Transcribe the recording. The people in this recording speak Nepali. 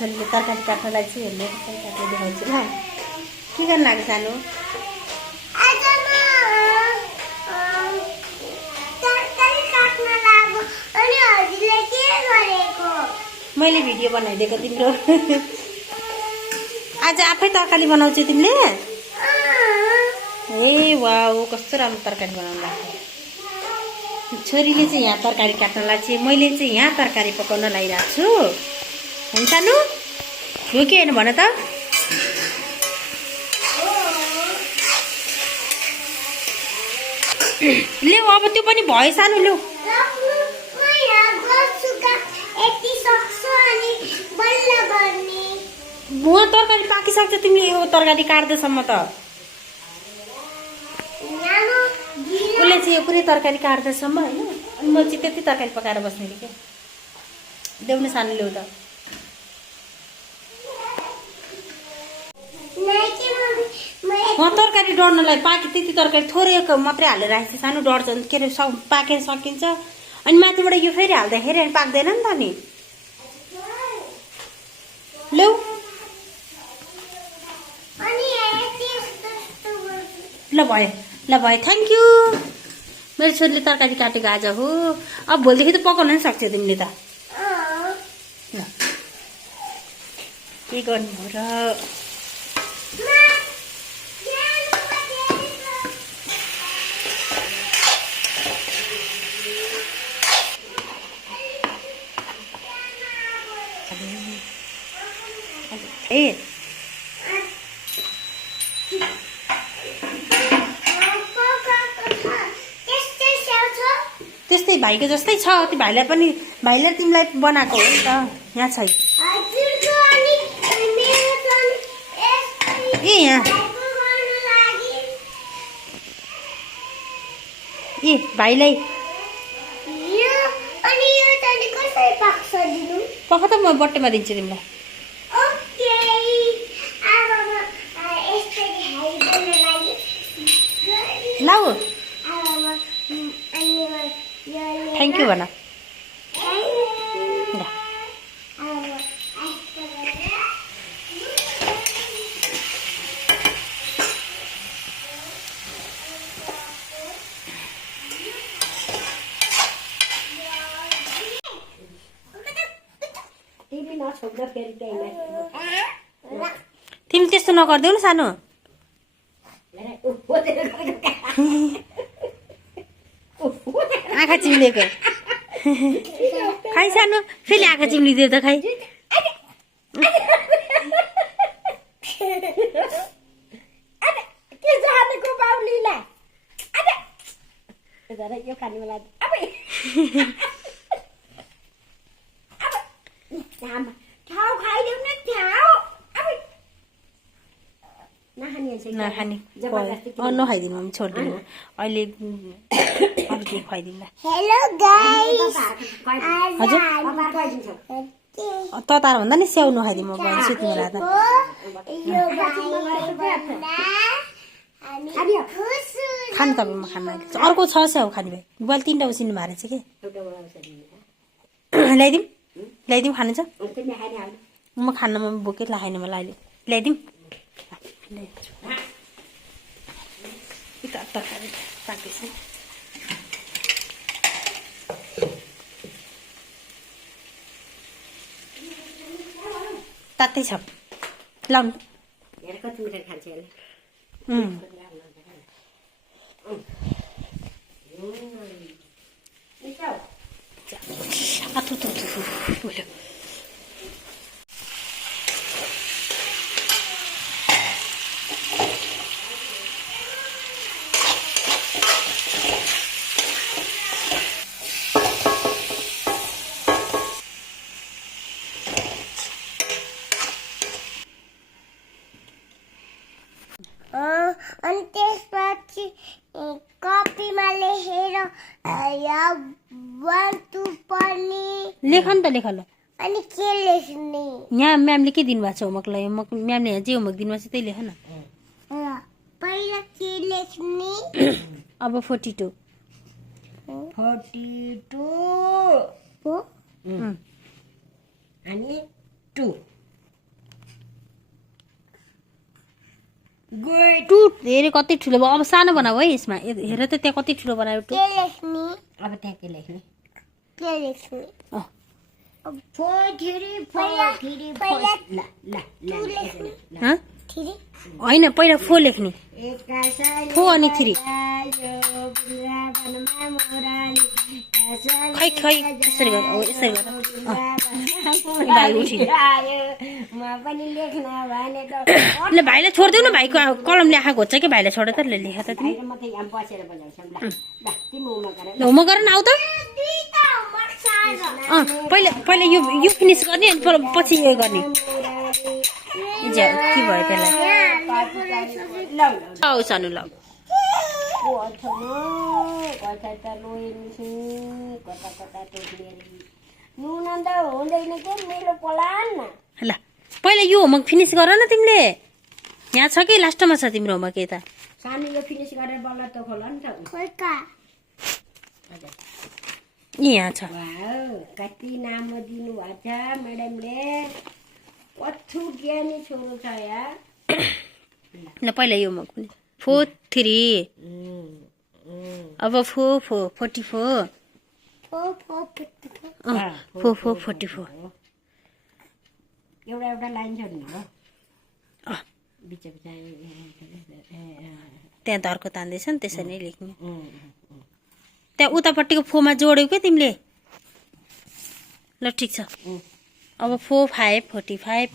छोरीले तरकारी काट्नलाई चाहिँ हेर्ने काट्न देखाउँछु ल के गर्न लाग्यो सानो मैले भिडियो बनाइदिएको तिम्रो आज आफै तरकारी बनाउँछु तिमीले ए वाउ कस्तो राम्रो तरकारी बनाउनु लाग्यो छोरीले चाहिँ यहाँ तरकारी काट्नलाई चाहिँ मैले चाहिँ यहाँ तरकारी पकाउन लागिरहेको छु होइन सानो हो कि होइन भन त ल्याऊ अब त्यो पनि भयो सानो ल्याऊ म तरकारी पाकिसक्छ तिमीले यो तरकारी काट्दैसम्म त उसले चाहिँ यो पुरै तरकारी काट्दैसम्म होइन अनि म चाहिँ त्यति तरकारी पकाएर बस्ने कि क्या देऊ न सानो ल्याउ त तरकारी डढ्नलाई पाके त्यति तरकारी थोरै मात्रै हालेर राखेको सानो डढ्छ के अरे पाकेर सकिन्छ अनि माथिबाट यो फेरि हाल्दाखेरि पाक्दैन नि त नि ल्याउ ल भयो थ्याङ्क यू मेरो छोरीले तरकारी काटेको आज हो अब भोलिदेखि त पकाउन नि सक्छौ तिमीले त ल के गर्नु हो र ए त्यस्तै भाइको जस्तै छ त्यो भाइलाई पनि भाइले तिमीलाई बनाएको हो नि त यहाँ छ ए यहाँ ए भाइलाई पख त म बर्थडेमा दिन्छु तिमीलाई लाऊ थ्याङ्क यू भन तिमी त्यस्तो नगरिदेऊ न सानो आँखा चिम्लेको खाइ सानो फेरि आँखा चिम्लिदियो त खाइ यो खाने बेला नखाने नखाइदिनु म छोडिदिनु अहिले अलिकति खुवाइदिनु हजुर ततार भन्दा नि स्याउ नखाइदिनु म भन्छु तिमीलाई त खानु तपाईँ म खानु अर्को छ स्याउ खाने भाइ बुवाले 3टा उसिन्नु भएको रहेछ कि ल्याइदिउँ खानु छ म खान्न म बोकेर लाखाइन मलाई अहिले ल्याइदिउँ तरकारी पाक्दैछ तातै छ लाउनु कति मिटर खान्छ बोल्यो अनि त्यसपछि कपीमा लेखेर पढ्ने लेख नि त लेख ल अनि के लेख्ने यहाँ म्यामले के दिनुभएको छ होमवर्कलाई म्यामले यहाँ जे होमवर्क दिनुभएको छ त्यही लेख न पहिला के लेख्ने अब 42 हो अनि 2 टु हेरे कति ठुलो भयो अब सानो बनाऊ है यसमा हेर त त्यहाँ कति ठुलो बनायो टु के लेख्ने अब त्यहाँ के लेख्ने के लेख्ने अँ, पहिला ल ल टु लेख्ने हँ? थ्री होइन पहिला फो लेख्ने फो अनि थ्री खै खै यसरी गर हो यसरी गर अँ, भाइ उठिन ल भाइलाई छोडिदेऊ न भाइको कलम ल्याएको हुन्छ कि भाइलाई छोड त लेख त तिमी ल होमवर्क गर न आऊ त अँ पहिला पहिला यो फिनिस गर्ने अनि पछि यो गर्ने के भयो त्यसलाई औ सानो ल नुन त हुँदैन के मेरो पलान ल पहिला यो होमवर्क फिनिस गर न तिमीले यहाँ छ कि लास्टमा छ तिम्रो होमवर्क यता सानोले फिनिस गरेर बल्ल त खोल नि त खोल्का यहाँ छ वाउ कति नाम दिनुभएको छ म्याडमले कछु ज्ञानी छोरो छ यार ल पहिला यो होमवर्क पनि 4 3 अब 4 44 4 44 एउटा एउटा लाइन छ नि हो अँ, बिच बिच त्यहाँ धर्को तान्दैछ नि त्यसरी नै लेख्ने त्यहाँ उतापट्टिको फोमा जोड्यौ क्या तिमीले ल ठिक छ अब 4 5 45 फाइभ